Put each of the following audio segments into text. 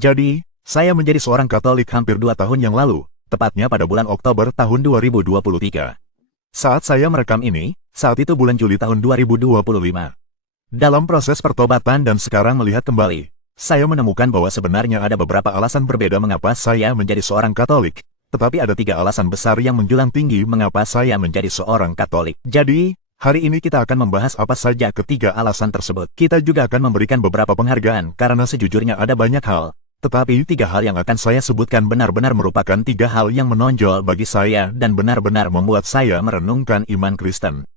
Jadi, saya menjadi seorang Katolik hampir 2 tahun yang lalu, tepatnya pada bulan Oktober tahun 2023. Saat saya merekam ini, saat itu bulan Juli tahun 2025. Dalam proses pertobatan dan sekarang melihat kembali, saya menemukan bahwa sebenarnya ada beberapa alasan berbeda mengapa saya menjadi seorang Katolik. Tetapi ada 3 alasan besar yang menjulang tinggi mengapa saya menjadi seorang Katolik. Jadi, hari ini kita akan membahas apa saja ketiga alasan tersebut. Kita juga akan memberikan beberapa penghargaan karena sejujurnya ada banyak hal. Tetapi 3 hal yang akan saya sebutkan benar-benar merupakan 3 hal yang menonjol bagi saya dan benar-benar membuat saya merenungkan iman Kristen.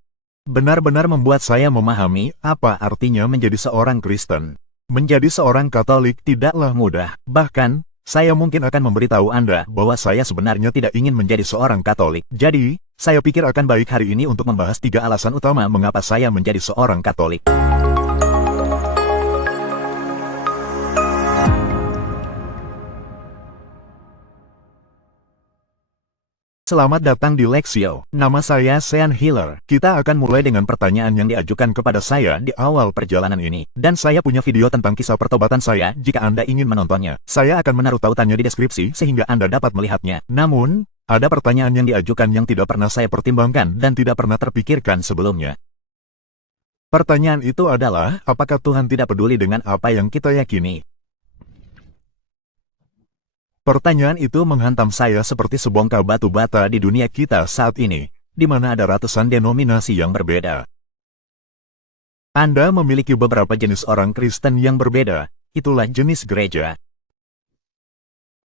Benar-benar membuat saya memahami apa artinya menjadi seorang Kristen. Menjadi seorang Katolik tidaklah mudah. Bahkan, saya mungkin akan memberitahu Anda bahwa saya sebenarnya tidak ingin menjadi seorang Katolik. Jadi, saya pikir akan baik hari ini untuk membahas 3 alasan utama mengapa saya menjadi seorang Katolik. Selamat datang di Lexio. Nama saya Sean Healer. Kita akan mulai dengan pertanyaan yang diajukan kepada saya di awal perjalanan ini. Dan saya punya video tentang kisah pertobatan saya jika Anda ingin menontonnya. Saya akan menaruh tautannya di deskripsi sehingga Anda dapat melihatnya. Namun, ada pertanyaan yang diajukan yang tidak pernah saya pertimbangkan dan tidak pernah terpikirkan sebelumnya. Pertanyaan itu adalah, apakah Tuhan tidak peduli dengan apa yang kita yakini? Pertanyaan itu menghantam saya seperti sebongkah batu bata di dunia kita saat ini, di mana ada ratusan denominasi yang berbeda. Anda memiliki beberapa jenis orang Kristen yang berbeda, itulah jenis gereja.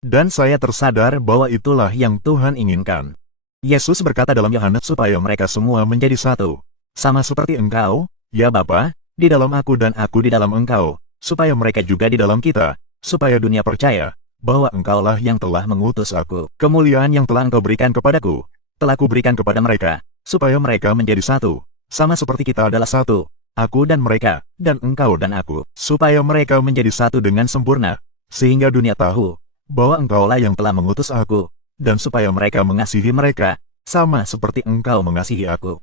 Dan saya tersadar bahwa itulah yang Tuhan inginkan. Yesus berkata dalam Yohanes supaya mereka semua menjadi satu. Sama seperti Engkau, ya Bapa, di dalam aku dan aku di dalam Engkau, supaya mereka juga di dalam kita, supaya dunia percaya bahwa Engkaulah yang telah mengutus aku. Kemuliaan yang telah Engkau berikan kepadaku, telah Kuberikan kepada mereka, supaya mereka menjadi satu, sama seperti kita adalah satu, aku dan mereka, dan Engkau dan aku, supaya mereka menjadi satu dengan sempurna, sehingga dunia tahu bahwa Engkaulah yang telah mengutus aku, dan supaya mereka mengasihi mereka, sama seperti Engkau mengasihi aku.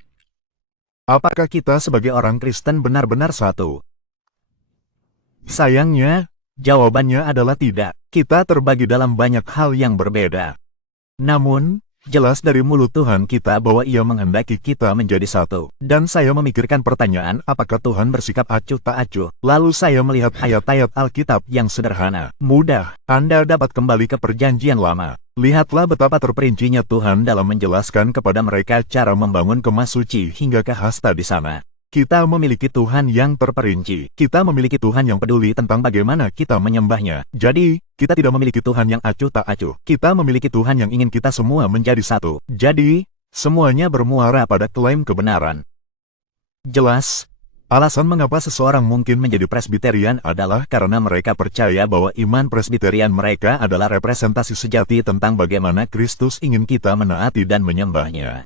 Apakah kita sebagai orang Kristen benar-benar satu? Sayangnya, jawabannya adalah tidak. Kita terbagi dalam banyak hal yang berbeda. Namun, jelas dari mulut Tuhan kita bahwa Ia menghendaki kita menjadi satu. Dan saya memikirkan pertanyaan apakah Tuhan bersikap acuh tak acuh. Lalu saya melihat ayat-ayat Alkitab yang sederhana. Mudah, Anda dapat kembali ke Perjanjian Lama. Lihatlah betapa terperincinya Tuhan dalam menjelaskan kepada mereka cara membangun kemah suci hingga ke hasta di sana. Kita memiliki Tuhan yang terperinci. Kita memiliki Tuhan yang peduli tentang bagaimana kita menyembahnya. Jadi, kita tidak memiliki Tuhan yang acuh tak acuh. Kita memiliki Tuhan yang ingin kita semua menjadi satu. Jadi, semuanya bermuara pada klaim kebenaran. Jelas, alasan mengapa seseorang mungkin menjadi Presbyterian adalah karena mereka percaya bahwa iman Presbyterian mereka adalah representasi sejati tentang bagaimana Kristus ingin kita menaati dan menyembahnya.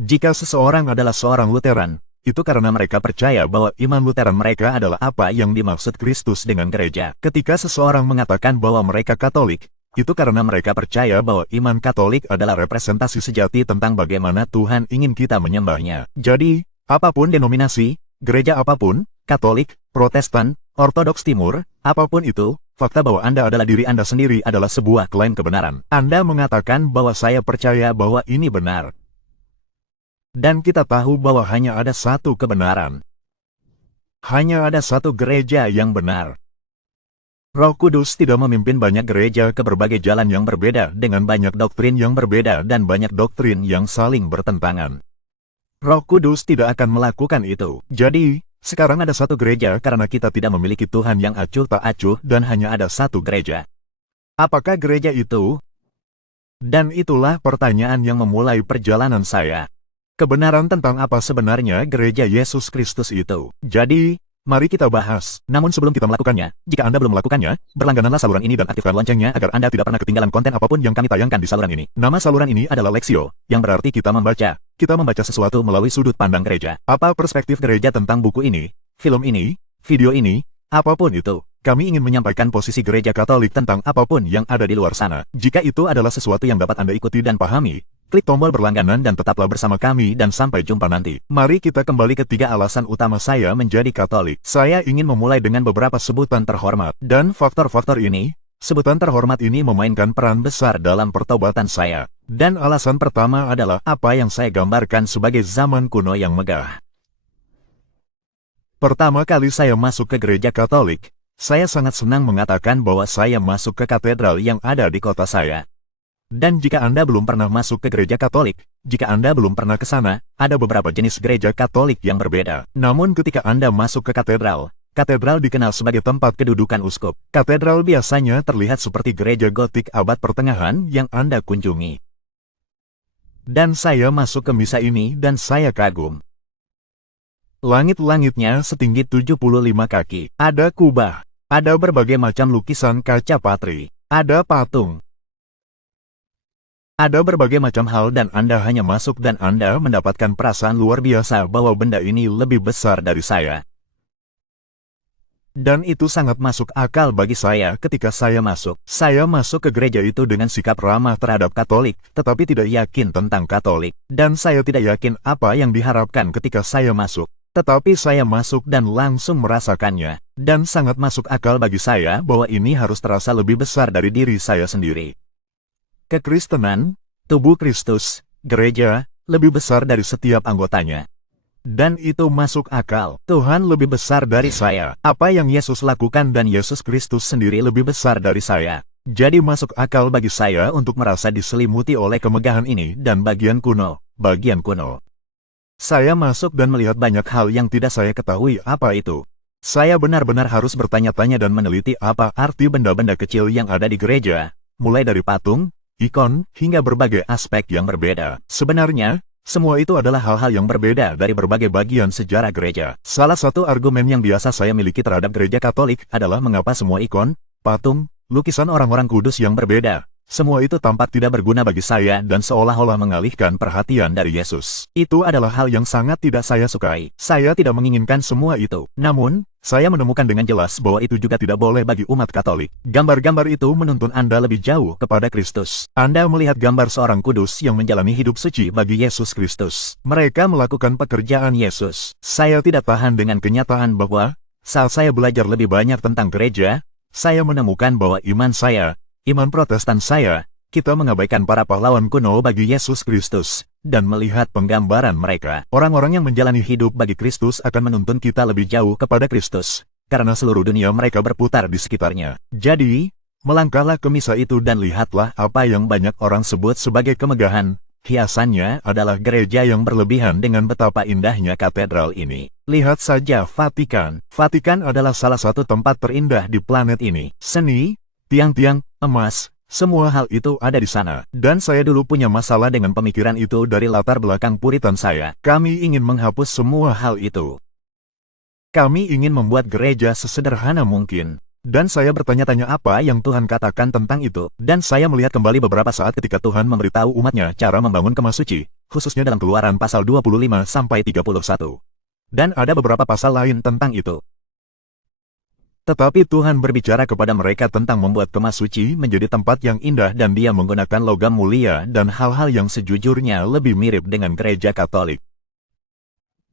Jika seseorang adalah seorang Lutheran, itu karena mereka percaya bahwa iman Lutheran mereka adalah apa yang dimaksud Kristus dengan gereja. Ketika seseorang mengatakan bahwa mereka Katolik, itu karena mereka percaya bahwa iman Katolik adalah representasi sejati tentang bagaimana Tuhan ingin kita menyembahnya. Jadi, apapun denominasi, gereja apapun, Katolik, Protestan, Ortodoks Timur, apapun itu, fakta bahwa Anda adalah diri Anda sendiri adalah sebuah klaim kebenaran. Anda mengatakan bahwa saya percaya bahwa ini benar. Dan kita tahu bahwa hanya ada satu kebenaran. Hanya ada satu gereja yang benar. Roh Kudus tidak memimpin banyak gereja ke berbagai jalan yang berbeda dengan banyak doktrin yang berbeda dan banyak doktrin yang saling bertentangan. Roh Kudus tidak akan melakukan itu. Jadi, sekarang ada satu gereja karena kita tidak memiliki Tuhan yang acuh tak acuh dan hanya ada satu gereja. Apakah gereja itu? Dan itulah pertanyaan yang memulai perjalanan saya. Kebenaran tentang apa sebenarnya gereja Yesus Kristus itu. Jadi, mari kita bahas. Namun sebelum kita melakukannya, jika Anda belum melakukannya, berlanggananlah saluran ini dan aktifkan loncengnya agar Anda tidak pernah ketinggalan konten apapun yang kami tayangkan di saluran ini. Nama saluran ini adalah Lexio, yang berarti kita membaca. Kita membaca sesuatu melalui sudut pandang gereja. Apa perspektif gereja tentang buku ini, film ini, video ini, apapun itu. Kami ingin menyampaikan posisi gereja Katolik tentang apapun yang ada di luar sana. Jika itu adalah sesuatu yang dapat Anda ikuti dan pahami, klik tombol berlangganan dan tetaplah bersama kami dan sampai jumpa nanti. Mari kita kembali ke 3 alasan utama saya menjadi Katolik. Saya ingin memulai dengan beberapa sebutan terhormat. Dan faktor-faktor ini Sebutan terhormat ini memainkan peran besar dalam pertobatan saya. Dan alasan pertama adalah apa yang saya gambarkan sebagai zaman kuno yang megah. Pertama kali saya masuk ke gereja Katolik, saya sangat senang mengatakan bahwa saya masuk ke katedral yang ada di kota saya. Dan jika Anda belum pernah masuk ke gereja Katolik, jika Anda belum pernah ke sana, ada beberapa jenis gereja Katolik yang berbeda. Namun ketika Anda masuk ke katedral, katedral dikenal sebagai tempat kedudukan uskup. Katedral biasanya terlihat seperti gereja gotik abad pertengahan yang Anda kunjungi. Dan saya masuk ke misa ini dan saya kagum. Langit-langitnya setinggi 75 kaki. Ada kubah. Ada berbagai macam lukisan kaca patri. Ada patung. Ada berbagai macam hal dan Anda hanya masuk dan Anda mendapatkan perasaan luar biasa bahwa benda ini lebih besar dari saya. Dan itu sangat masuk akal bagi saya ketika saya masuk. Saya masuk ke gereja itu dengan sikap ramah terhadap Katolik, tetapi tidak yakin tentang Katolik. Dan saya tidak yakin apa yang diharapkan ketika saya masuk. Tetapi saya masuk dan langsung merasakannya. Dan sangat masuk akal bagi saya bahwa ini harus terasa lebih besar dari diri saya sendiri. Kekristenan, tubuh Kristus, gereja, lebih besar dari setiap anggotanya. Dan itu masuk akal. Tuhan lebih besar dari saya. Apa yang Yesus lakukan dan Yesus Kristus sendiri lebih besar dari saya. Jadi masuk akal bagi saya untuk merasa diselimuti oleh kemegahan ini dan bagian kuno. Saya masuk dan melihat banyak hal yang tidak saya ketahui apa itu. Saya benar-benar harus bertanya-tanya dan meneliti apa arti benda-benda kecil yang ada di gereja, mulai dari patung, ikon, hingga berbagai aspek yang berbeda. Sebenarnya, semua itu adalah hal-hal yang berbeda dari berbagai bagian sejarah gereja. Salah satu argumen yang biasa saya miliki terhadap gereja Katolik adalah mengapa semua ikon, patung, lukisan orang-orang kudus yang berbeda. Semua itu tampak tidak berguna bagi saya dan seolah-olah mengalihkan perhatian dari Yesus. Itu adalah hal yang sangat tidak saya sukai. Saya tidak menginginkan semua itu. Namun, saya menemukan dengan jelas bahwa itu juga tidak boleh bagi umat Katolik. Gambar-gambar itu menuntun Anda lebih jauh kepada Kristus. Anda melihat gambar seorang kudus yang menjalani hidup suci bagi Yesus Kristus. Mereka melakukan pekerjaan Yesus. Saya tidak tahan dengan kenyataan bahwa, saat saya belajar lebih banyak tentang gereja, saya menemukan bahwa iman Protestan saya, kita mengabaikan para pahlawan kuno bagi Yesus Kristus, dan melihat penggambaran mereka. Orang-orang yang menjalani hidup bagi Kristus akan menuntun kita lebih jauh kepada Kristus, karena seluruh dunia mereka berputar di sekitarnya. Jadi, melangkahlah ke misa itu dan lihatlah apa yang banyak orang sebut sebagai kemegahan. Hiasannya adalah gereja yang berlebihan dengan betapa indahnya katedral ini. Lihat saja Vatikan. Vatikan adalah salah satu tempat terindah di planet ini. Seni, tiang-tiang, emas, semua hal itu ada di sana. Dan saya dulu punya masalah dengan pemikiran itu dari latar belakang Puritan saya. Kami ingin menghapus semua hal itu. Kami ingin membuat gereja sesederhana mungkin. Dan saya bertanya-tanya apa yang Tuhan katakan tentang itu. Dan saya melihat kembali beberapa saat ketika Tuhan memberitahu umatnya cara membangun kemah suci, khususnya dalam Keluaran pasal 25-31. Dan ada beberapa pasal lain tentang itu. Tetapi Tuhan berbicara kepada mereka tentang membuat kemah suci menjadi tempat yang indah dan Dia menggunakan logam mulia dan hal-hal yang sejujurnya lebih mirip dengan gereja Katolik.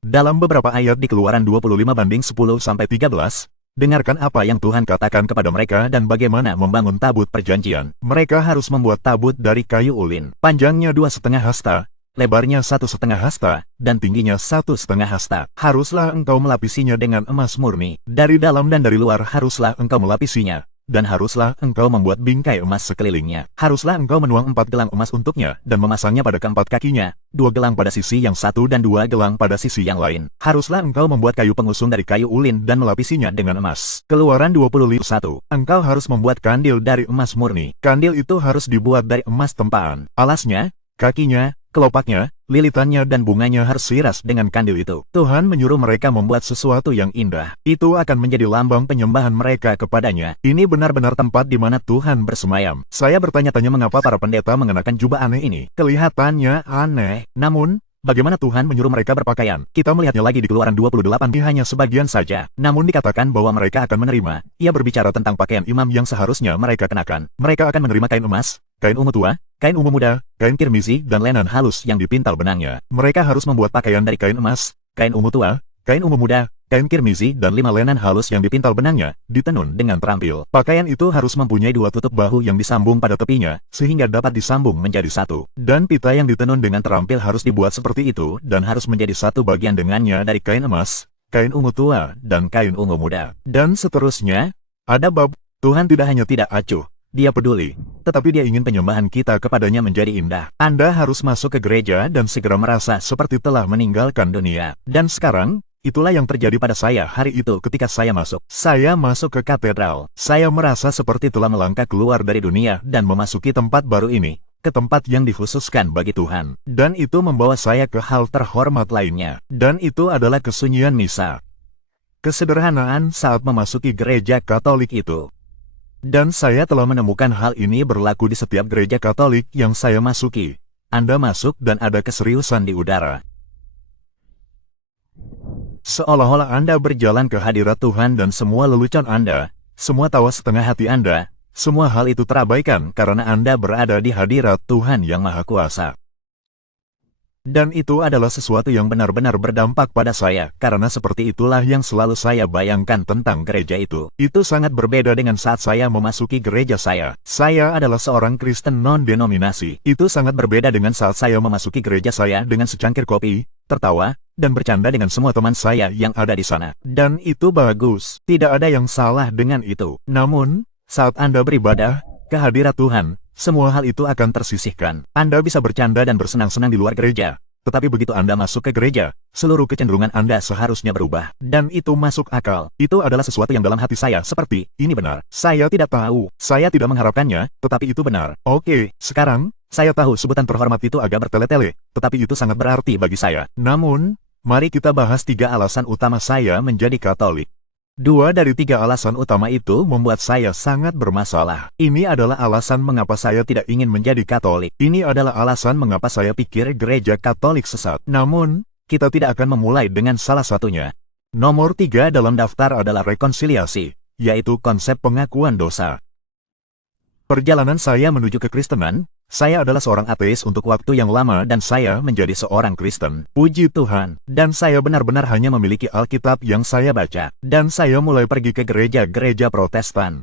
Dalam beberapa ayat di Keluaran 25-10-13, dengarkan apa yang Tuhan katakan kepada mereka dan bagaimana membangun tabut perjanjian. Mereka harus membuat tabut dari kayu ulin. Panjangnya 2,5 hasta, lebarnya 1,5 hasta, dan tingginya 1,5 hasta. Haruslah engkau melapisinya dengan emas murni. Dari dalam dan dari luar haruslah engkau melapisinya. Dan haruslah engkau membuat bingkai emas sekelilingnya. Haruslah engkau menuang 4 gelang emas untuknya, dan memasangnya pada keempat kakinya, 2 gelang pada sisi yang satu dan 2 gelang pada sisi yang lain. Haruslah engkau membuat kayu pengusung dari kayu ulin dan melapisinya dengan emas. Keluaran 25:1. Engkau harus membuat kandil dari emas murni. Kandil itu harus dibuat dari emas tempaan. Alasnya, kakinya, kelopaknya, lilitannya dan bunganya harus seiras dengan kandil itu. Tuhan menyuruh mereka membuat sesuatu yang indah. Itu akan menjadi lambang penyembahan mereka kepadanya. Ini benar-benar tempat di mana Tuhan bersemayam. Saya bertanya-tanya mengapa para pendeta mengenakan jubah aneh ini. Kelihatannya aneh. Namun, bagaimana Tuhan menyuruh mereka berpakaian? Kita melihatnya lagi di Keluaran 28, hanya sebagian saja. Namun dikatakan bahwa mereka akan menerima. Ia berbicara tentang pakaian imam yang seharusnya mereka kenakan. Mereka akan menerima kain emas, kain ungu tua, kain ungu muda, kain kirmisi, dan lenan halus yang dipintal benangnya. Mereka harus membuat pakaian dari kain emas, kain ungu tua, kain ungu muda, kain kirmizi dan 5 lenan halus yang dipintal benangnya, ditenun dengan terampil. Pakaian itu harus mempunyai 2 tutup bahu yang disambung pada tepinya, sehingga dapat disambung menjadi satu. Dan pita yang ditenun dengan terampil harus dibuat seperti itu, dan harus menjadi satu bagian dengannya dari kain emas, kain ungu tua, dan kain ungu muda. Dan seterusnya, ada bab. Tuhan tidak hanya tidak acuh, Dia peduli, tetapi Dia ingin penyembahan kita kepadanya menjadi indah. Anda harus masuk ke gereja dan segera merasa seperti telah meninggalkan dunia. Dan sekarang, itulah yang terjadi pada saya hari itu ketika saya masuk. Saya masuk ke katedral. Saya merasa seperti telah melangkah keluar dari dunia dan memasuki tempat baru ini, ke tempat yang dikhususkan bagi Tuhan. Dan itu membawa saya ke hal terhormat lainnya. Dan itu adalah kesunyian misa. Kesederhanaan saat memasuki gereja Katolik itu. Dan saya telah menemukan hal ini berlaku di setiap gereja Katolik yang saya masuki. Anda masuk dan ada keseriusan di udara. Seolah-olah Anda berjalan ke hadirat Tuhan dan semua lelucon Anda, semua tawa setengah hati Anda, semua hal itu terabaikan karena Anda berada di hadirat Tuhan yang Maha Kuasa. Dan itu adalah sesuatu yang benar-benar berdampak pada saya, karena seperti itulah yang selalu saya bayangkan tentang gereja itu. Itu sangat berbeda dengan saat saya memasuki gereja saya. Saya adalah seorang Kristen non-denominasi. Itu sangat berbeda dengan saat saya memasuki gereja saya dengan secangkir kopi, tertawa, dan bercanda dengan semua teman saya yang ada di sana. Dan itu bagus. Tidak ada yang salah dengan itu. Namun, saat Anda beribadah ke hadirat Tuhan, semua hal itu akan tersisihkan. Anda bisa bercanda dan bersenang-senang di luar gereja, tetapi begitu Anda masuk ke gereja, seluruh kecenderungan Anda seharusnya berubah. Dan itu masuk akal. Itu adalah sesuatu yang dalam hati saya seperti, ini benar. Saya tidak tahu, saya tidak mengharapkannya, tetapi itu benar. Oke, sekarang, saya tahu sebutan terhormat itu agak bertele-tele, tetapi itu sangat berarti bagi saya. Namun, mari kita bahas 3 alasan utama saya menjadi Katolik. 2 dari 3 alasan utama itu membuat saya sangat bermasalah. Ini adalah alasan mengapa saya tidak ingin menjadi Katolik. Ini adalah alasan mengapa saya pikir gereja Katolik sesat. Namun, kita tidak akan memulai dengan salah satunya. Nomor 3 dalam daftar adalah rekonsiliasi, yaitu konsep pengakuan dosa. Perjalanan saya menuju kekristenan, saya adalah seorang ateis untuk waktu yang lama dan saya menjadi seorang Kristen. Puji Tuhan. Dan saya benar-benar hanya memiliki Alkitab yang saya baca. Dan saya mulai pergi ke gereja-gereja Protestan.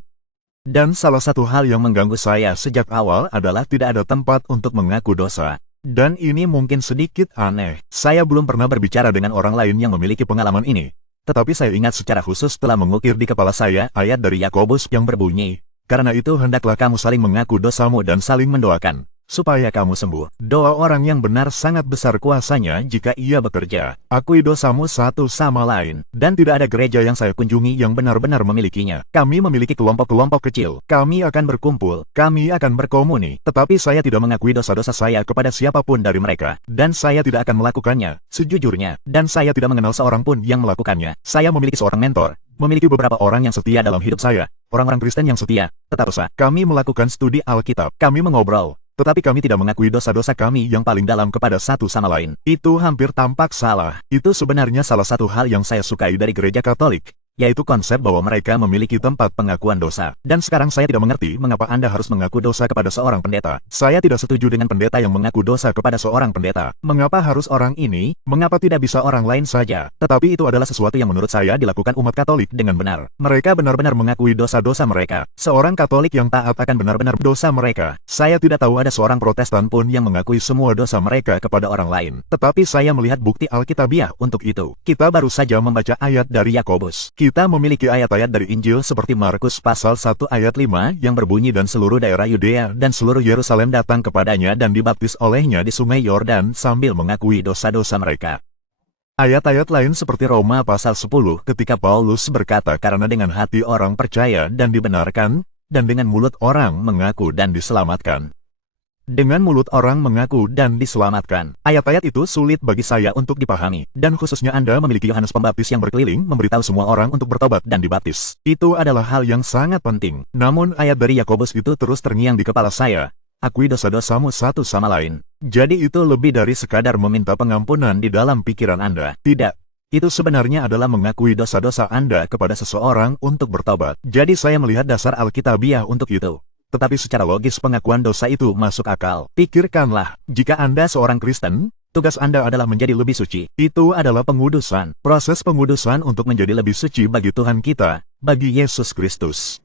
Dan salah satu hal yang mengganggu saya sejak awal adalah tidak ada tempat untuk mengaku dosa. Dan ini mungkin sedikit aneh. Saya belum pernah berbicara dengan orang lain yang memiliki pengalaman ini. Tetapi saya ingat secara khusus telah mengukir di kepala saya ayat dari Yakobus yang berbunyi, "Karena itu hendaklah kamu saling mengaku dosamu dan saling mendoakan, supaya kamu sembuh." Doa orang yang benar sangat besar kuasanya jika ia bekerja. Akui dosamu satu sama lain. Dan tidak ada gereja yang saya kunjungi yang benar-benar memilikinya. Kami memiliki kelompok-kelompok kecil. Kami akan berkumpul. Kami akan berkomuni. Tetapi saya tidak mengakui dosa-dosa saya kepada siapapun dari mereka. Dan saya tidak akan melakukannya, sejujurnya. Dan saya tidak mengenal seorang pun yang melakukannya. Saya memiliki seorang mentor. Memiliki beberapa orang yang setia dalam hidup saya. Orang-orang Kristen yang setia. Tetap kami melakukan studi Alkitab. Kami mengobrol. Tetapi kami tidak mengakui dosa-dosa kami yang paling dalam kepada satu sama lain. Itu hampir tampak salah. Itu sebenarnya salah satu hal yang saya sukai dari gereja Katolik, yaitu konsep bahwa mereka memiliki tempat pengakuan dosa. Dan sekarang saya tidak mengerti mengapa Anda harus mengaku dosa kepada seorang pendeta. Saya tidak setuju dengan pendeta yang mengaku dosa kepada seorang pendeta. Mengapa harus orang ini? Mengapa tidak bisa orang lain saja? Tetapi itu adalah sesuatu yang menurut saya dilakukan umat Katolik dengan benar. Mereka benar-benar mengakui dosa-dosa mereka. Seorang Katolik yang taat akan benar-benar dosa mereka. Saya tidak tahu ada seorang Protestan pun yang mengakui semua dosa mereka kepada orang lain. Tetapi saya melihat bukti Alkitabiah untuk itu. Kita baru saja membaca ayat dari Yakobus. Kita memiliki ayat-ayat dari Injil seperti Markus pasal 1 ayat 5 yang berbunyi, "Dan seluruh daerah Yudea dan seluruh Yerusalem datang kepadanya dan dibaptis olehnya di sungai Yordan sambil mengakui dosa-dosa mereka." Ayat-ayat lain seperti Roma pasal 10 ketika Paulus berkata, "Karena dengan hati orang percaya dan dibenarkan, dan dengan mulut orang mengaku dan diselamatkan." Dengan mulut orang mengaku dan diselamatkan. Ayat-ayat itu sulit bagi saya untuk dipahami. Dan khususnya Anda memiliki Yohanes Pembaptis yang berkeliling memberitahu semua orang untuk bertobat dan dibaptis. Itu adalah hal yang sangat penting. Namun ayat dari Yakobus itu terus terngiang di kepala saya. Akui dosa-dosamu satu sama lain. Jadi itu lebih dari sekadar meminta pengampunan di dalam pikiran Anda. Tidak. Itu sebenarnya adalah mengakui dosa-dosa Anda kepada seseorang untuk bertobat. Jadi saya melihat dasar Alkitabiah untuk itu. Tetapi secara logis pengakuan dosa itu masuk akal. Pikirkanlah, jika Anda seorang Kristen, Tugas Anda adalah menjadi lebih suci. Itu adalah pengudusan. Proses pengudusan untuk menjadi lebih suci bagi Tuhan kita, bagi Yesus Kristus.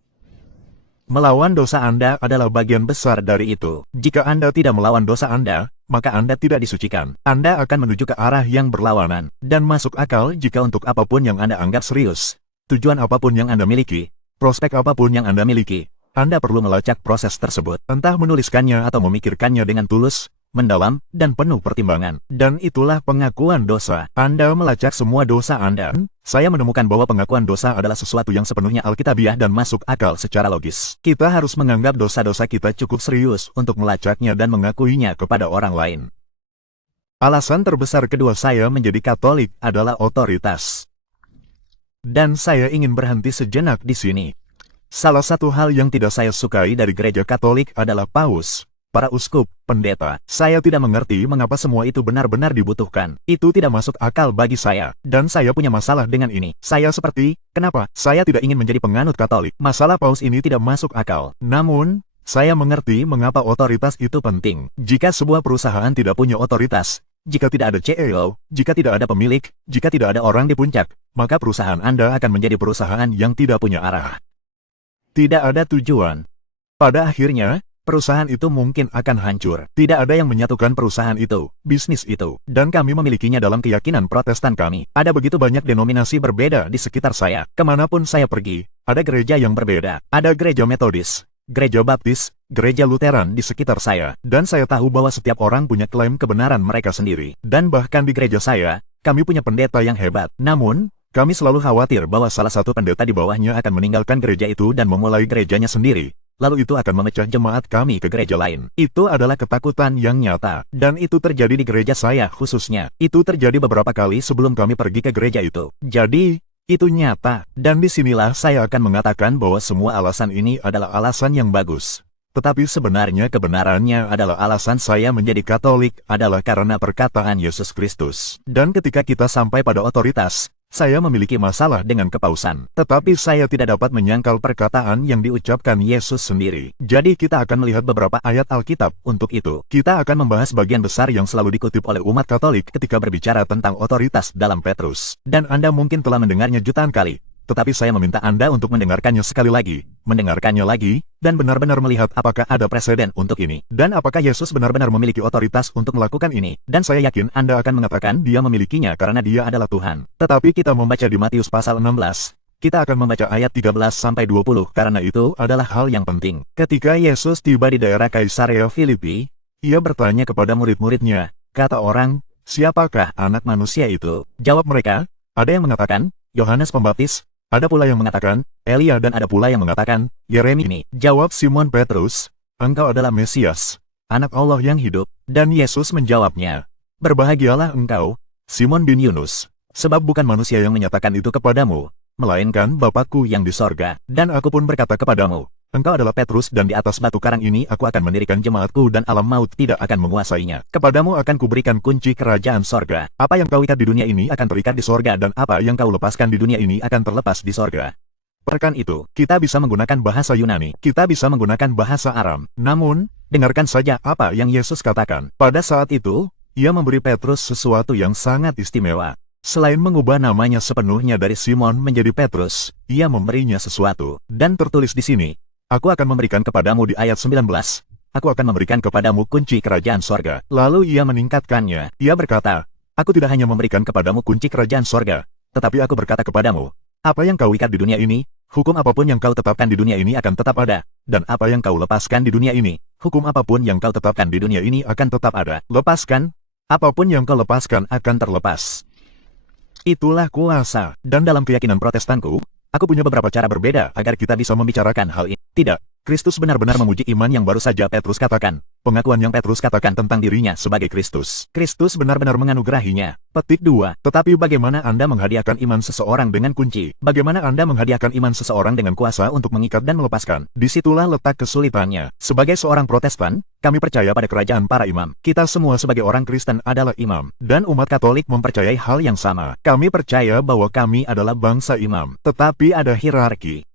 Melawan dosa Anda adalah bagian besar dari itu. Jika Anda tidak melawan dosa Anda, maka Anda tidak disucikan. Anda akan menuju ke arah yang berlawanan, dan masuk akal jika untuk apapun yang Anda anggap serius, tujuan apapun yang Anda miliki, prospek apapun yang Anda miliki, Anda perlu melacak proses tersebut. Entah menuliskannya atau memikirkannya dengan tulus, mendalam, dan penuh pertimbangan. Dan itulah pengakuan dosa. Anda melacak semua dosa Anda. Saya menemukan bahwa pengakuan dosa adalah sesuatu yang sepenuhnya alkitabiah dan masuk akal secara logis. Kita harus menganggap dosa-dosa kita cukup serius untuk melacaknya dan mengakuinya kepada orang lain. Alasan terbesar kedua saya menjadi Katolik adalah otoritas. Dan saya ingin berhenti sejenak di sini. Salah satu hal yang tidak saya sukai dari gereja Katolik adalah paus, para uskup, pendeta. Saya tidak mengerti mengapa semua itu benar-benar dibutuhkan. Itu tidak masuk akal bagi saya. Dan saya punya masalah dengan ini. Saya seperti, kenapa? Saya tidak ingin menjadi penganut Katolik. Masalah paus ini tidak masuk akal. Namun, saya mengerti mengapa otoritas itu penting. Jika sebuah perusahaan tidak punya otoritas, jika tidak ada CEO, jika tidak ada pemilik, jika tidak ada orang di puncak, maka perusahaan Anda akan menjadi perusahaan yang tidak punya arah. Tidak ada tujuan. Pada akhirnya, perusahaan itu mungkin akan hancur. Tidak ada yang menyatukan perusahaan itu, bisnis itu. Dan kami memilikinya dalam keyakinan Protestan kami. Ada begitu banyak denominasi berbeda di sekitar saya. Kemanapun saya pergi, ada gereja yang berbeda. Ada gereja Metodis, gereja Baptis, gereja Lutheran di sekitar saya. Dan saya tahu bahwa setiap orang punya klaim kebenaran mereka sendiri. Dan bahkan di gereja saya, kami punya pendeta yang hebat. Namun, kami selalu khawatir bahwa salah satu pendeta di bawahnya akan meninggalkan gereja itu dan memulai gerejanya sendiri. Lalu itu akan memecah jemaat kami ke gereja lain. Itu adalah ketakutan yang nyata. Dan itu terjadi di gereja saya khususnya. Itu terjadi beberapa kali sebelum kami pergi ke gereja itu. Jadi, itu nyata. Dan disinilah saya akan mengatakan bahwa semua alasan ini adalah alasan yang bagus. Tetapi sebenarnya kebenarannya adalah alasan saya menjadi Katolik adalah karena perkataan Yesus Kristus. Dan ketika kita sampai pada otoritas, saya memiliki masalah dengan kepausan. Tetapi saya tidak dapat menyangkal perkataan yang diucapkan Yesus sendiri. Jadi kita akan melihat beberapa ayat Alkitab untuk itu. Kita akan membahas bagian besar yang selalu dikutip oleh umat Katolik ketika berbicara tentang otoritas dalam Petrus. Dan Anda mungkin telah mendengarnya jutaan kali. Tetapi saya meminta Anda untuk mendengarkannya sekali lagi, mendengarkannya lagi, dan benar-benar melihat apakah ada preseden untuk ini. Dan apakah Yesus benar-benar memiliki otoritas untuk melakukan ini. Dan saya yakin Anda akan mengatakan dia memilikinya karena dia adalah Tuhan. Tetapi kita membaca di Matius pasal 16. Kita akan membaca ayat 13-20 karena itu adalah hal yang penting. Ketika Yesus tiba di daerah Kaisarea Filipi, ia bertanya kepada murid-muridnya, kata orang, siapakah anak manusia itu? Jawab mereka, ada yang mengatakan, Yohanes Pembaptis. Ada pula yang mengatakan, Elia dan ada pula yang mengatakan, Yeremia. Jawab Simon Petrus, engkau adalah Mesias, anak Allah yang hidup. Dan Yesus menjawabnya, berbahagialah engkau, Simon bin Yunus, sebab bukan manusia yang menyatakan itu kepadamu, melainkan Bapakku yang di sorga. Dan aku pun berkata kepadamu, engkau adalah Petrus dan di atas batu karang ini aku akan mendirikan jemaatku dan alam maut tidak akan menguasainya. Kepadamu akan kuberikan kunci kerajaan sorga. Apa yang kau ikat di dunia ini akan terikat di sorga dan apa yang kau lepaskan di dunia ini akan terlepas di sorga. Perkan itu, kita bisa menggunakan bahasa Yunani, kita bisa menggunakan bahasa Aram. Namun, dengarkan saja apa yang Yesus katakan. Pada saat itu, ia memberi Petrus sesuatu yang sangat istimewa. Selain mengubah namanya sepenuhnya dari Simon menjadi Petrus, ia memberinya sesuatu. Dan tertulis di sini, aku akan memberikan kepadamu di ayat 19. Aku akan memberikan kepadamu kunci kerajaan sorga. Lalu ia meningkatkannya. Ia berkata, aku tidak hanya memberikan kepadamu kunci kerajaan sorga, tetapi aku berkata kepadamu, apa yang kau ikat di dunia ini, hukum apapun yang kau tetapkan di dunia ini akan tetap ada. Dan apa yang kau lepaskan di dunia ini, hukum apapun yang kau tetapkan di dunia ini akan tetap ada. Lepaskan, apapun yang kau lepaskan akan terlepas. Itulah kuasa. Dan dalam keyakinan Protestanku, aku punya beberapa cara berbeda agar kita bisa membicarakan hal ini. Tidak, Kristus benar-benar memuji iman yang baru saja Petrus katakan. Pengakuan yang Petrus katakan tentang dirinya sebagai Kristus. Kristus benar-benar menganugerahinya. Petik 2. Tetapi bagaimana Anda menghadiahkan iman seseorang dengan kunci? Bagaimana Anda menghadiahkan iman seseorang dengan kuasa untuk mengikat dan melepaskan? Disitulah letak kesulitannya. Sebagai seorang Protestan, kami percaya pada kerajaan para imam. Kita semua sebagai orang Kristen adalah imam. Dan umat Katolik mempercayai hal yang sama. Kami percaya bahwa kami adalah bangsa imam. Tetapi ada hierarki.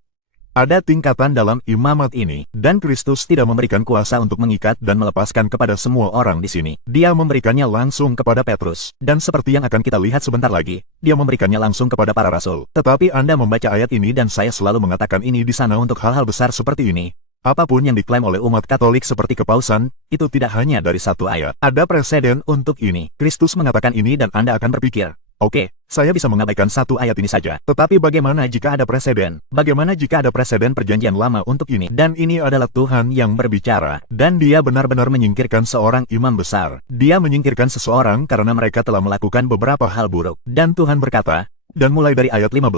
Ada tingkatan dalam imamat ini, dan Kristus tidak memberikan kuasa untuk mengikat dan melepaskan kepada semua orang di sini. Dia memberikannya langsung kepada Petrus, dan seperti yang akan kita lihat sebentar lagi, dia memberikannya langsung kepada para rasul. Tetapi Anda membaca ayat ini dan saya selalu mengatakan ini di sana untuk hal-hal besar seperti ini. Apapun yang diklaim oleh umat Katolik seperti kepausan, itu tidak hanya dari satu ayat. Ada preseden untuk ini. Kristus mengatakan ini dan Anda akan berpikir, oke, saya bisa mengabaikan satu ayat ini saja. Tetapi bagaimana jika ada preseden? Bagaimana jika ada preseden perjanjian lama untuk ini? Dan ini adalah Tuhan yang berbicara. Dan dia benar-benar menyingkirkan seorang imam besar. Dia menyingkirkan seseorang karena mereka telah melakukan beberapa hal buruk. Dan Tuhan berkata, dan mulai dari ayat 15,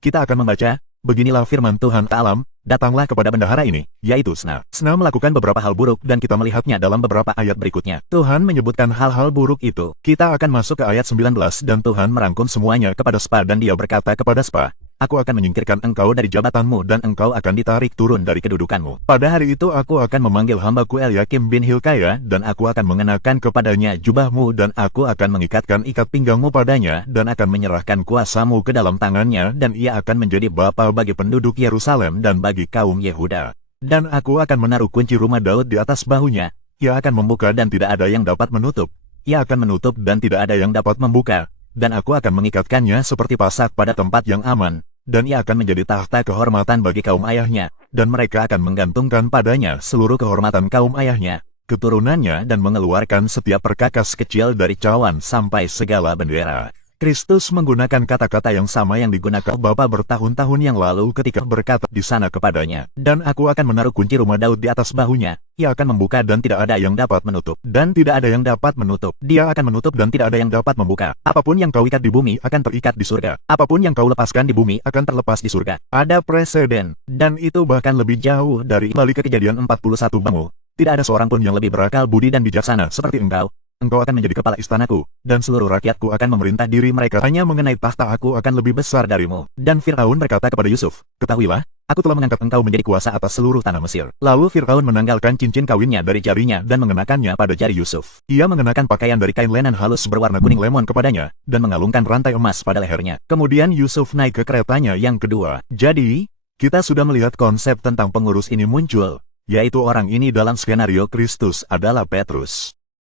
kita akan membaca, beginilah firman Tuhan Ta'alam, datanglah kepada bendahara ini, yaitu Sna. Sna melakukan beberapa hal buruk dan kita melihatnya dalam beberapa ayat berikutnya. Tuhan menyebutkan hal-hal buruk itu. Kita akan masuk ke ayat 19 dan Tuhan merangkum semuanya kepada Spa dan dia berkata kepada Spa, aku akan menyingkirkan engkau dari jabatanmu dan engkau akan ditarik turun dari kedudukanmu. Pada hari itu aku akan memanggil hambaku Eliakim bin Hilkaya dan aku akan mengenakan kepadanya jubahmu dan aku akan mengikatkan ikat pinggangmu padanya dan akan menyerahkan kuasamu ke dalam tangannya dan ia akan menjadi bapa bagi penduduk Yerusalem dan bagi kaum Yehuda. Dan aku akan menaruh kunci rumah Daud di atas bahunya. Ia akan membuka dan tidak ada yang dapat menutup. Ia akan menutup dan tidak ada yang dapat membuka. Dan aku akan mengikatkannya seperti pasak pada tempat yang aman, dan ia akan menjadi tahta kehormatan bagi kaum ayahnya, dan mereka akan menggantungkan padanya seluruh kehormatan kaum ayahnya, keturunannya dan mengeluarkan setiap perkakas kecil dari cawan sampai segala bendera. Kristus menggunakan kata-kata yang sama yang digunakan Bapa bertahun-tahun yang lalu ketika berkata di sana kepadanya, dan aku akan menaruh kunci rumah Daud di atas bahunya, ia akan membuka dan tidak ada yang dapat menutup, dan tidak ada yang dapat menutup, dia akan menutup dan tidak ada yang dapat membuka. Apapun yang kau ikat di bumi akan terikat di surga, apapun yang kau lepaskan di bumi akan terlepas di surga. Ada preseden, dan itu bahkan lebih jauh dari balik ke Kejadian 41 bangu. Tidak ada seorang pun yang lebih berakal budi dan bijaksana seperti engkau. Engkau akan menjadi kepala istanaku, dan seluruh rakyatku akan memerintah diri mereka. Hanya mengenai tahta aku akan lebih besar darimu. Dan Fir'aun berkata kepada Yusuf, ketahuilah, aku telah mengangkat engkau menjadi kuasa atas seluruh tanah Mesir. Lalu Fir'aun menanggalkan cincin kawinnya dari jarinya dan mengenakannya pada jari Yusuf. Ia mengenakan pakaian dari kain lenan halus berwarna kuning lemon kepadanya, dan mengalungkan rantai emas pada lehernya. Kemudian Yusuf naik ke keretanya yang kedua. Jadi, kita sudah melihat konsep tentang pengurus ini muncul, yaitu orang ini dalam skenario Kristus adalah Petrus.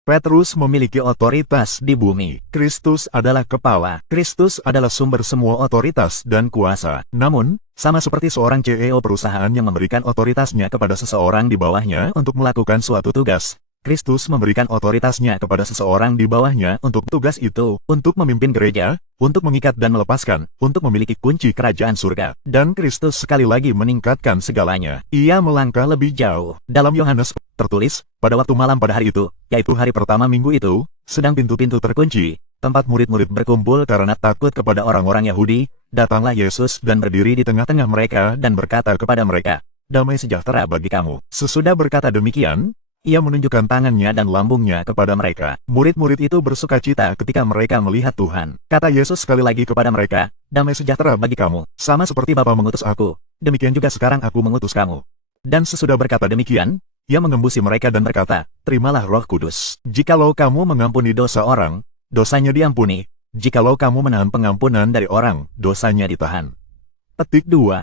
Petrus memiliki otoritas di bumi. Kristus adalah kepala. Kristus adalah sumber semua otoritas dan kuasa. Namun, sama seperti seorang CEO perusahaan yang memberikan otoritasnya kepada seseorang di bawahnya untuk melakukan suatu tugas, Kristus memberikan otoritasnya kepada seseorang di bawahnya untuk tugas itu, untuk memimpin gereja, untuk mengikat dan melepaskan, untuk memiliki kunci kerajaan surga. Dan Kristus sekali lagi meningkatkan segalanya. Ia melangkah lebih jauh. Dalam Yohanes tertulis, pada waktu malam pada hari itu, yaitu hari pertama minggu itu, sedang pintu-pintu terkunci, tempat murid-murid berkumpul karena takut kepada orang-orang Yahudi, datanglah Yesus dan berdiri di tengah-tengah mereka dan berkata kepada mereka, damai sejahtera bagi kamu. Sesudah berkata demikian, ia menunjukkan tangannya dan lambungnya kepada mereka. Murid-murid itu bersukacita ketika mereka melihat Tuhan. Kata Yesus sekali lagi kepada mereka, damai sejahtera bagi kamu. Sama seperti Bapa mengutus aku, demikian juga sekarang aku mengutus kamu. Dan sesudah berkata demikian, ia mengembusi mereka dan berkata, terimalah Roh Kudus. Jikalau kamu mengampuni dosa orang, dosanya diampuni. Jikalau kamu menahan pengampunan dari orang, dosanya ditahan. Petik 2.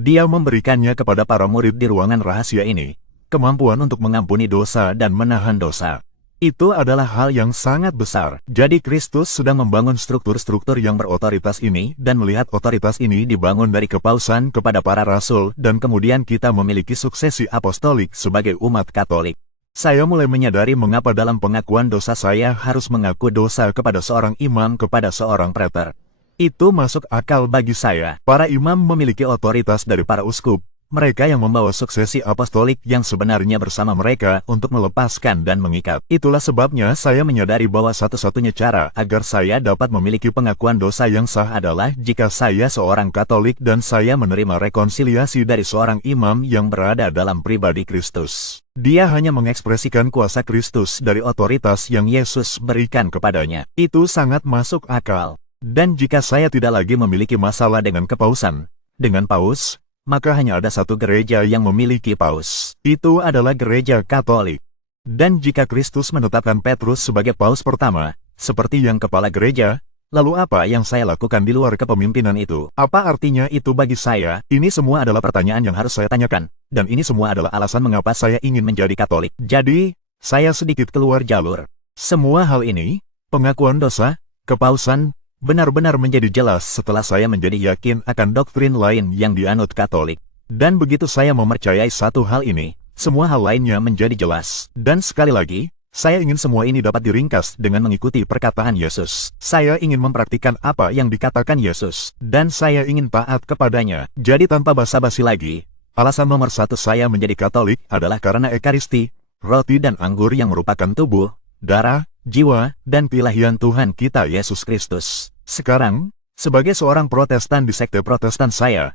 Dia memberikannya kepada para murid di ruangan rahasia ini, kemampuan untuk mengampuni dosa dan menahan dosa. Itu adalah hal yang sangat besar. Jadi Kristus sedang membangun struktur-struktur yang berotoritas ini dan melihat otoritas ini dibangun dari kepausan kepada para rasul dan kemudian kita memiliki suksesi apostolik sebagai umat Katolik. Saya mulai menyadari mengapa dalam pengakuan dosa saya harus mengaku dosa kepada seorang imam kepada seorang preter. Itu masuk akal bagi saya. Para imam memiliki otoritas dari para uskup. Mereka yang membawa suksesi apostolik yang sebenarnya bersama mereka untuk melepaskan dan mengikat. Itulah sebabnya saya menyadari bahwa satu-satunya cara agar saya dapat memiliki pengakuan dosa yang sah adalah jika saya seorang Katolik dan saya menerima rekonsiliasi dari seorang imam yang berada dalam pribadi Kristus. Dia hanya mengekspresikan kuasa Kristus dari otoritas yang Yesus berikan kepadanya. Itu sangat masuk akal. Dan jika saya tidak lagi memiliki masalah dengan kepausan, dengan paus, maka hanya ada satu gereja yang memiliki paus. Itu adalah gereja Katolik. Dan jika Kristus menetapkan Petrus sebagai paus pertama, seperti yang kepala gereja, Lalu apa yang saya lakukan di luar kepemimpinan itu? Apa artinya itu bagi saya? Ini semua adalah pertanyaan yang harus saya tanyakan. Dan ini semua adalah alasan mengapa saya ingin menjadi Katolik. Jadi, saya sedikit keluar jalur. Semua hal ini, pengakuan dosa, kepausan, benar-benar menjadi jelas setelah saya menjadi yakin akan doktrin lain yang dianut Katolik. Dan begitu saya mempercayai satu hal ini, semua hal lainnya menjadi jelas. Dan sekali lagi, saya ingin semua ini dapat diringkas dengan mengikuti perkataan Yesus. Saya ingin mempraktikkan apa yang dikatakan Yesus, dan saya ingin taat kepadanya. Jadi tanpa basa-basi lagi, alasan nomor satu saya menjadi Katolik adalah karena Ekaristi, roti dan anggur yang merupakan tubuh, darah, jiwa, dan keilahian Tuhan kita Yesus Kristus. Sekarang, sebagai seorang Protestan di sekte Protestan saya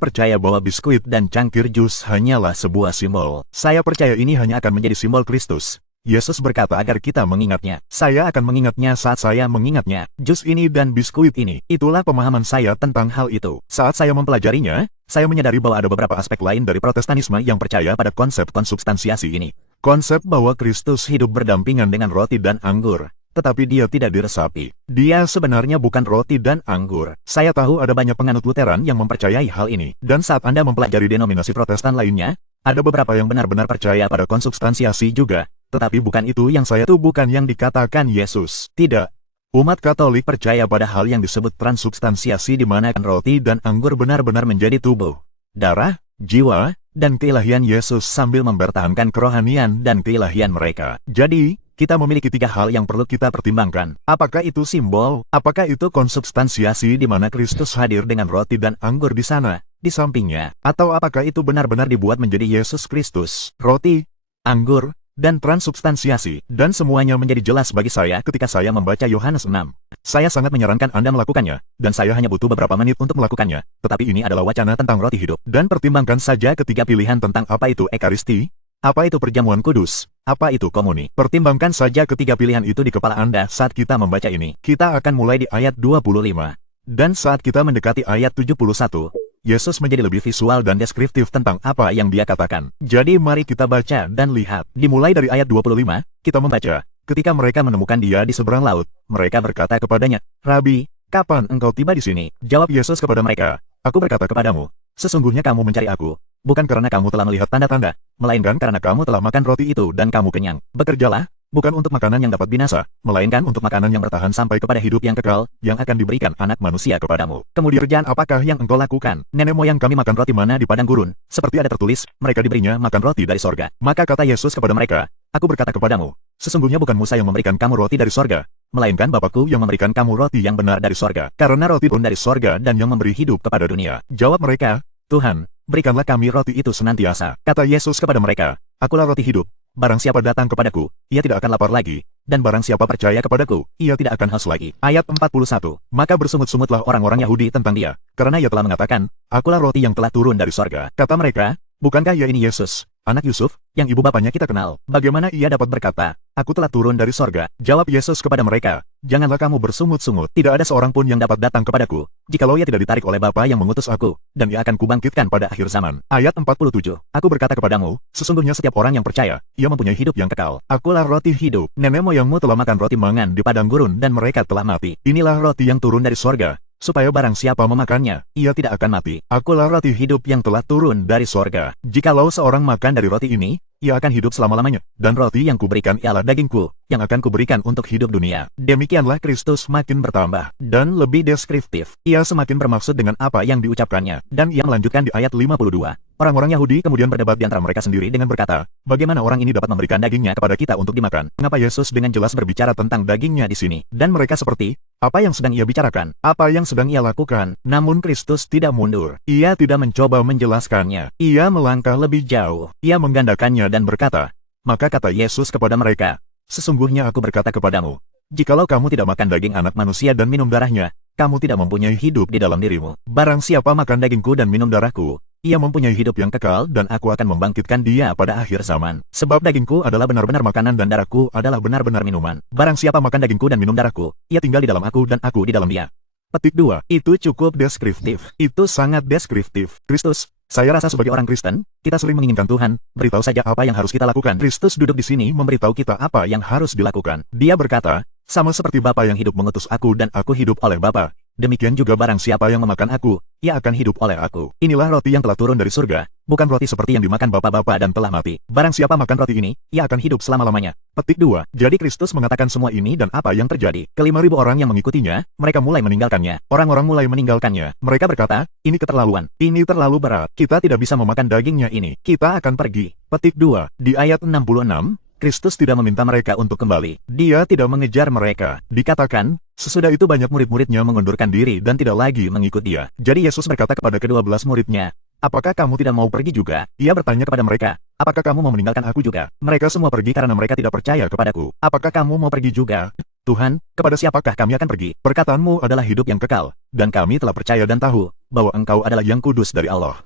percaya bahwa biskuit dan cangkir jus hanyalah sebuah simbol. Saya percaya ini hanya akan menjadi simbol Kristus. Yesus berkata agar kita mengingatnya. Saya akan mengingatnya saat saya mengingatnya. Jus ini dan biskuit ini. Itulah pemahaman saya tentang hal itu. Saat saya mempelajarinya, saya menyadari bahwa ada beberapa aspek lain dari Protestanisme yang percaya pada konsep konsubstansiasi ini. Konsep bahwa Kristus hidup berdampingan dengan roti dan anggur, tetapi dia tidak diresapi. Dia sebenarnya bukan roti dan anggur. Saya tahu ada banyak penganut Lutheran yang mempercayai hal ini. Dan saat Anda mempelajari denominasi Protestan lainnya, ada beberapa yang benar-benar percaya pada konsubstansiasi juga. Tetapi bukan itu yang saya tuh, bukan yang dikatakan Yesus. Tidak. Umat Katolik percaya pada hal yang disebut transubstansiasi, di mana roti dan anggur benar-benar menjadi tubuh, darah, jiwa, dan keilahian Yesus sambil mempertahankan kerohanian dan keilahian mereka. Jadi, kita memiliki tiga hal yang perlu kita pertimbangkan. Apakah itu simbol? Apakah itu konsubstansiasi di mana Kristus hadir dengan roti dan anggur di sana, di sampingnya? Atau apakah itu benar-benar dibuat menjadi Yesus Kristus, roti, anggur, dan transubstansiasi? Dan semuanya menjadi jelas bagi saya ketika saya membaca Yohanes 6. Saya sangat menyarankan Anda melakukannya, dan saya hanya butuh beberapa menit untuk melakukannya. Tetapi ini adalah wacana tentang roti hidup. Dan pertimbangkan saja ketiga pilihan tentang apa itu Ekaristi, apa itu perjamuan kudus, apa itu komuni. Pertimbangkan saja ketiga pilihan itu di kepala Anda saat kita membaca ini. Kita akan mulai di ayat 25. Dan saat kita mendekati ayat 71, Yesus menjadi lebih visual dan deskriptif tentang apa yang dia katakan. Jadi mari kita baca dan lihat. Dimulai dari ayat 25, kita membaca. Ketika mereka menemukan dia di seberang laut, mereka berkata kepadanya, "Rabi, kapan engkau tiba di sini?" Jawab Yesus kepada mereka, "Aku berkata kepadamu, sesungguhnya kamu mencari aku, bukan karena kamu telah melihat tanda-tanda, melainkan karena kamu telah makan roti itu dan kamu kenyang. Bekerjalah, bukan untuk makanan yang dapat binasa, melainkan untuk makanan yang bertahan sampai kepada hidup yang kekal, yang akan diberikan Anak Manusia kepadamu." Kemudian kerjaan apakah yang engkau lakukan? Nenek moyang kami makan roti mana di padang gurun, seperti ada tertulis, mereka diberinya makan roti dari sorga. Maka kata Yesus kepada mereka, "Aku berkata kepadamu, sesungguhnya bukan Musa yang memberikan kamu roti dari sorga, melainkan Bapakku yang memberikan kamu roti yang benar dari sorga. Karena roti turun dari sorga dan yang memberi hidup kepada dunia." Jawab mereka, "Tuhan, berikanlah kami roti itu senantiasa." Kata Yesus kepada mereka, "Akulah roti hidup. Barang siapa datang kepadaku, ia tidak akan lapar lagi, dan barang siapa percaya kepadaku, ia tidak akan haus lagi." Ayat 41, maka bersungut-sungutlah orang-orang Yahudi tentang dia, karena ia telah mengatakan, "Akulah roti yang telah turun dari sorga." Kata mereka, "Bukankah ia ini Yesus, anak Yusuf, yang ibu bapaknya kita kenal? Bagaimana ia dapat berkata, 'Aku telah turun dari sorga'?" Jawab Yesus kepada mereka, "Janganlah kamu bersungut-sungut. Tidak ada seorang pun yang dapat datang kepadaku, jikalau ia tidak ditarik oleh Bapa yang mengutus aku, dan ia akan kubangkitkan pada akhir zaman." Ayat 47, "Aku berkata kepadamu, sesungguhnya setiap orang yang percaya, ia mempunyai hidup yang kekal. Akulah roti hidup. Nenek moyangmu telah makan roti mangan di padang gurun dan mereka telah mati. Inilah roti yang turun dari sorga, supaya barang siapa memakannya, ia tidak akan mati. Akulah roti hidup yang telah turun dari sorga. Jikalau seorang makan dari roti ini, ia akan hidup selama-lamanya. Dan roti yang kuberikan ialah dagingku, yang akan kuberikan untuk hidup dunia." Demikianlah Kristus makin bertambah, dan lebih deskriptif. Ia semakin bermaksud dengan apa yang diucapkannya. Dan ia melanjutkan di ayat 52. Orang-orang Yahudi kemudian berdebat di antara mereka sendiri dengan berkata, "Bagaimana orang ini dapat memberikan dagingnya kepada kita untuk dimakan?" Mengapa Yesus dengan jelas berbicara tentang dagingnya di sini? Dan mereka seperti, apa yang sedang ia bicarakan? Apa yang sedang ia lakukan? Namun Kristus tidak mundur. Ia tidak mencoba menjelaskannya. Ia melangkah lebih jauh. Ia menggandakannya dan berkata, maka kata Yesus kepada mereka, "Sesungguhnya aku berkata kepadamu, jikalau kamu tidak makan daging Anak Manusia dan minum darahnya, kamu tidak mempunyai hidup di dalam dirimu. Barang siapa makan dagingku dan minum darahku, ia mempunyai hidup yang kekal dan aku akan membangkitkan dia pada akhir zaman. Sebab dagingku adalah benar-benar makanan dan darahku adalah benar-benar minuman. Barang siapa makan dagingku dan minum darahku, ia tinggal di dalam aku dan aku di dalam dia." Petik 2. Itu cukup deskriptif. Itu sangat deskriptif. Kristus, saya rasa sebagai orang Kristen, kita sering menginginkan Tuhan beritahu saja apa yang harus kita lakukan. Kristus duduk di sini memberitahu kita apa yang harus dilakukan. Dia berkata, Sama seperti Bapa yang hidup mengutus aku dan aku hidup oleh Bapa. Demikian juga barang siapa yang memakan aku, ia akan hidup oleh aku. Inilah roti yang telah turun dari surga, bukan roti seperti yang dimakan bapak-bapak dan telah mati. Barang siapa makan roti ini, ia akan hidup selama-lamanya. Petik 2. Jadi Kristus mengatakan semua ini dan apa yang terjadi? Ke-5.000 orang yang mengikutinya, mereka mulai meninggalkannya. Orang-orang mulai meninggalkannya. Mereka berkata, ini keterlaluan. Ini terlalu berat. Kita tidak bisa memakan dagingnya ini. Kita akan pergi. Petik 2. Di ayat 66, Kristus tidak meminta mereka untuk kembali. Dia tidak mengejar mereka. Dikatakan, sesudah itu banyak murid-muridnya mengundurkan diri dan tidak lagi mengikut dia. Jadi Yesus berkata kepada ke-12 muridnya, apakah kamu tidak mau pergi juga? Ia bertanya kepada mereka, apakah kamu mau meninggalkan aku juga? Mereka semua pergi karena mereka tidak percaya kepadaku. Apakah kamu mau pergi juga? Tuhan, kepada siapakah kami akan pergi? Perkataanmu adalah hidup yang kekal, dan kami telah percaya dan tahu bahwa Engkau adalah yang kudus dari Allah.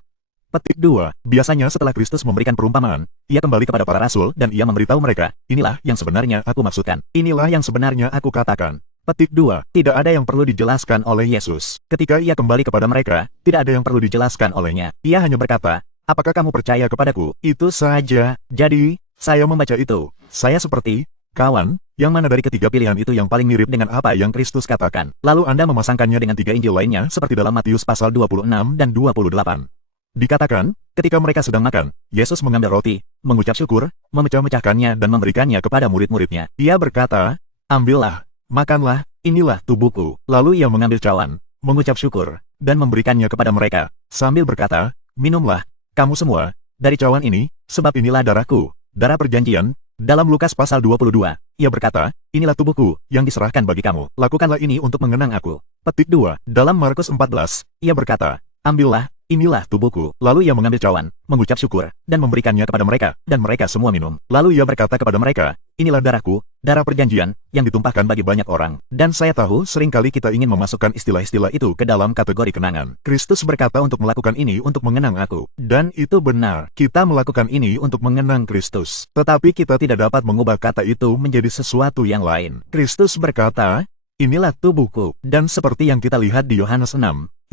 Petik 2. Biasanya setelah Kristus memberikan perumpamaan, ia kembali kepada para rasul dan ia memberitahu mereka, inilah yang sebenarnya aku maksudkan. Inilah yang sebenarnya aku katakan. Petik 2. Tidak ada yang perlu dijelaskan oleh Yesus. Ketika ia kembali kepada mereka, tidak ada yang perlu dijelaskan olehnya. Ia hanya berkata, apakah kamu percaya kepadaku? Itu saja. Jadi, saya membaca itu. Saya seperti, kawan, yang mana dari ketiga pilihan itu yang paling mirip dengan apa yang Kristus katakan. Lalu Anda memasangkannya dengan 3 Injil lainnya seperti dalam Matius pasal 26 dan 28. Dikatakan, ketika mereka sedang makan, Yesus mengambil roti, mengucap syukur, memecah-mecahkannya dan memberikannya kepada murid-muridnya. Ia berkata, ambillah, makanlah, inilah tubuhku. Lalu ia mengambil cawan, mengucap syukur, dan memberikannya kepada mereka, sambil berkata, minumlah, kamu semua, dari cawan ini, sebab inilah darahku, darah perjanjian. Dalam Lukas pasal 22, ia berkata, inilah tubuhku, yang diserahkan bagi kamu. Lakukanlah ini untuk mengenang aku. Petik 2. Dalam Markus 14, ia berkata, ambillah, inilah tubuhku. Lalu ia mengambil cawan, mengucap syukur, dan memberikannya kepada mereka, dan mereka semua minum. Lalu ia berkata kepada mereka, inilah darahku, darah perjanjian, yang ditumpahkan bagi banyak orang. Dan saya tahu seringkali kita ingin memasukkan istilah-istilah itu ke dalam kategori kenangan. Kristus berkata untuk melakukan ini untuk mengenang aku. Dan itu benar, kita melakukan ini untuk mengenang Kristus. Tetapi kita tidak dapat mengubah kata itu menjadi sesuatu yang lain. Kristus berkata, inilah tubuhku. Dan seperti yang kita lihat di Yohanes 6,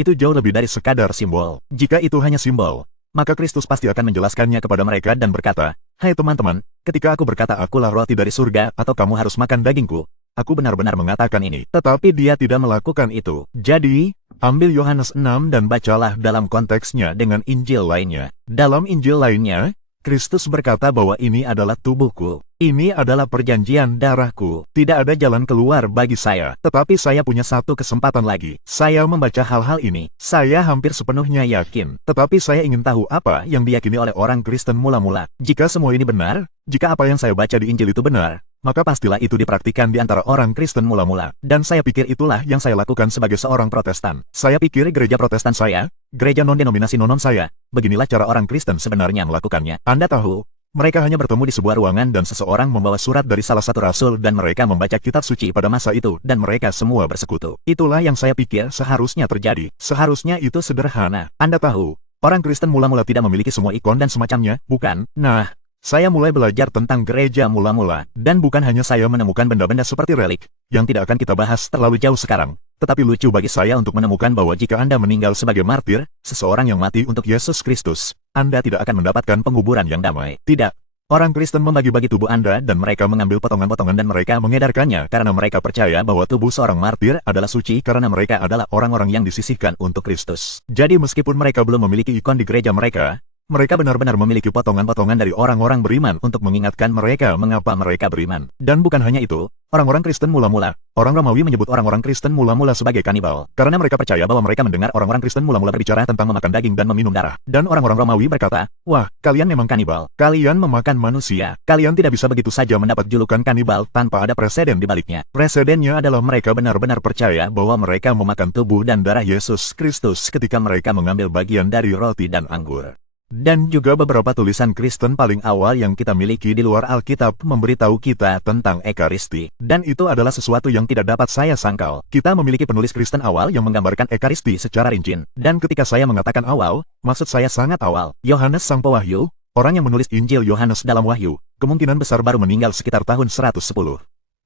itu jauh lebih dari sekadar simbol. Jika itu hanya simbol, maka Kristus pasti akan menjelaskannya kepada mereka dan berkata, hai teman-teman, ketika aku berkata akulah roti dari surga atau kamu harus makan dagingku, aku benar-benar mengatakan ini. Tetapi dia tidak melakukan itu. Jadi, ambil Yohanes 6 dan bacalah dalam konteksnya dengan Injil lainnya. Dalam Injil lainnya, Kristus berkata bahwa ini adalah tubuhku. Ini adalah perjanjian darahku. Tidak ada jalan keluar bagi saya. Tetapi saya punya satu kesempatan lagi. Saya membaca hal-hal ini. Saya hampir sepenuhnya yakin. Tetapi saya ingin tahu apa yang diyakini oleh orang Kristen mula-mula. Jika semua ini benar, jika apa yang saya baca di Injil itu benar, maka pastilah itu dipraktikkan di antara orang Kristen mula-mula. Dan saya pikir itulah yang saya lakukan sebagai seorang Protestan. Saya pikir gereja Protestan saya, gereja non-denominasi nonon saya, beginilah cara orang Kristen sebenarnya melakukannya. Anda tahu, mereka hanya bertemu di sebuah ruangan dan seseorang membawa surat dari salah satu rasul dan mereka membaca kitab suci pada masa itu dan mereka semua bersekutu. Itulah yang saya pikir seharusnya terjadi. Seharusnya itu sederhana. Anda tahu, orang Kristen mula-mula tidak memiliki semua ikon dan semacamnya, bukan? Nah, saya mulai belajar tentang gereja mula-mula, dan bukan hanya saya menemukan benda-benda seperti relik, yang tidak akan kita bahas terlalu jauh sekarang. Tetapi lucu bagi saya untuk menemukan bahwa jika Anda meninggal sebagai martir, seseorang yang mati untuk Yesus Kristus, Anda tidak akan mendapatkan penguburan yang damai. Tidak. Orang Kristen membagi-bagi tubuh Anda dan mereka mengambil potongan-potongan dan mereka mengedarkannya karena mereka percaya bahwa tubuh seorang martir adalah suci karena mereka adalah orang-orang yang disisihkan untuk Kristus. Jadi meskipun mereka belum memiliki ikon di gereja mereka, mereka benar-benar memiliki potongan-potongan dari orang-orang beriman untuk mengingatkan mereka mengapa mereka beriman. Dan bukan hanya itu, orang-orang Kristen mula-mula, orang Romawi menyebut orang-orang Kristen mula-mula sebagai kanibal. Karena mereka percaya bahwa mereka mendengar orang-orang Kristen mula-mula berbicara tentang memakan daging dan meminum darah. Dan orang-orang Romawi berkata, wah, kalian memang kanibal. Kalian memakan manusia. Kalian tidak bisa begitu saja mendapat julukan kanibal tanpa ada preseden di baliknya. Presedennya adalah mereka benar-benar percaya bahwa mereka memakan tubuh dan darah Yesus Kristus ketika mereka mengambil bagian dari roti dan anggur. Dan juga beberapa tulisan Kristen paling awal yang kita miliki di luar Alkitab memberitahu kita tentang Ekaristi. Dan itu adalah sesuatu yang tidak dapat saya sangkal. Kita memiliki penulis Kristen awal yang menggambarkan Ekaristi secara rinci. Dan ketika saya mengatakan awal, maksud saya sangat awal. Yohanes Sang Pewahyu, orang yang menulis Injil Yohanes dalam Wahyu, kemungkinan besar baru meninggal sekitar tahun 110.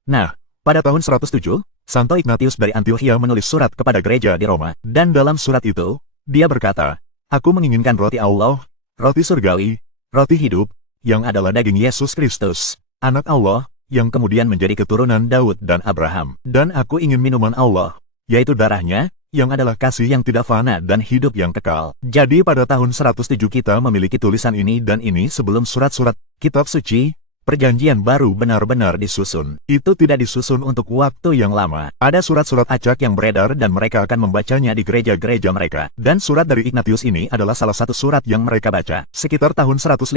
Nah, pada tahun 107, Santo Ignatius dari Antiokhia menulis surat kepada gereja di Roma. Dan dalam surat itu, dia berkata, aku menginginkan roti Allah, roti surgawi, roti hidup, yang adalah daging Yesus Kristus, Anak Allah, yang kemudian menjadi keturunan Daud dan Abraham. Dan aku ingin minuman Allah, yaitu darahnya, yang adalah kasih yang tidak fana dan hidup yang kekal. Jadi pada tahun 107 kita memiliki tulisan ini dan ini sebelum surat-surat kitab suci Perjanjian Baru benar-benar disusun. Itu tidak disusun untuk waktu yang lama. Ada surat-surat acak yang beredar dan mereka akan membacanya di gereja-gereja mereka. Dan surat dari Ignatius ini adalah salah satu surat yang mereka baca. Sekitar tahun 150,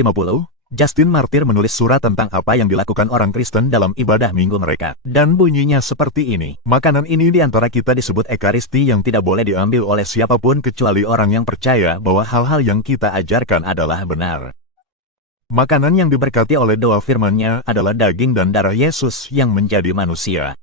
Justin Martyr menulis surat tentang apa yang dilakukan orang Kristen dalam ibadah minggu mereka. Dan bunyinya seperti ini. Makanan ini di antara kita disebut Ekaristi yang tidak boleh diambil oleh siapapun kecuali orang yang percaya bahwa hal-hal yang kita ajarkan adalah benar. Makanan yang diberkati oleh doa firman-Nya adalah daging dan darah Yesus yang menjadi manusia.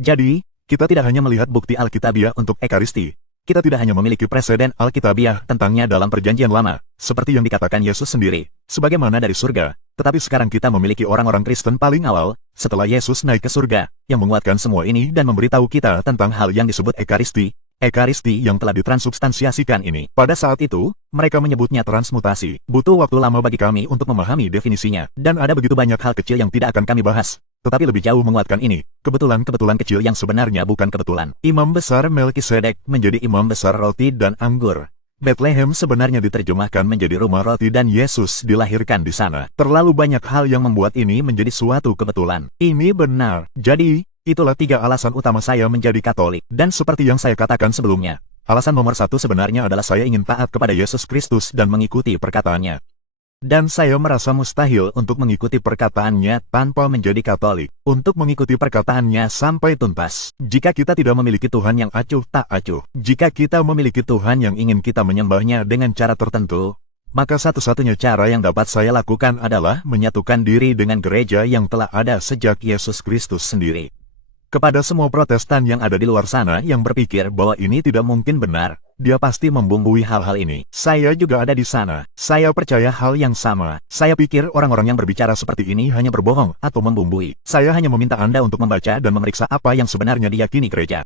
Jadi, kita tidak hanya melihat bukti Alkitabiah untuk Ekaristi. Kita tidak hanya memiliki preseden Alkitabiah tentangnya dalam Perjanjian Lama, seperti yang dikatakan Yesus sendiri, sebagaimana dari surga. Tetapi sekarang kita memiliki orang-orang Kristen paling awal, setelah Yesus naik ke surga, yang menguatkan semua ini dan memberitahu kita tentang hal yang disebut Ekaristi. Ekaristi yang telah ditransubstansiasikan ini. Pada saat itu, mereka menyebutnya transmutasi. Butuh waktu lama bagi kami untuk memahami definisinya. Dan ada begitu banyak hal kecil yang tidak akan kami bahas. Tetapi lebih jauh menguatkan ini. Kebetulan-kebetulan kecil yang sebenarnya bukan kebetulan. Imam besar Melkisedek menjadi imam besar roti dan anggur. Bethlehem sebenarnya diterjemahkan menjadi rumah roti dan Yesus dilahirkan di sana. Terlalu banyak hal yang membuat ini menjadi suatu kebetulan. Ini benar. Jadi, itulah 3 alasan utama saya menjadi Katolik. Dan seperti yang saya katakan sebelumnya, alasan nomor 1 sebenarnya adalah saya ingin taat kepada Yesus Kristus dan mengikuti perkataannya. Dan saya merasa mustahil untuk mengikuti perkataannya tanpa menjadi Katolik. Untuk mengikuti perkataannya sampai tuntas. Jika kita tidak memiliki Tuhan yang acuh tak acuh, jika kita memiliki Tuhan yang ingin kita menyembahnya dengan cara tertentu, maka satu-satunya cara yang dapat saya lakukan adalah menyatukan diri dengan gereja yang telah ada sejak Yesus Kristus sendiri. Kepada semua Protestan yang ada di luar sana yang berpikir bahwa ini tidak mungkin benar, dia pasti membumbui hal-hal ini. Saya juga ada di sana. Saya percaya hal yang sama. Saya pikir orang-orang yang berbicara seperti ini hanya berbohong atau membumbui. Saya hanya meminta Anda untuk membaca dan memeriksa apa yang sebenarnya diyakini gereja.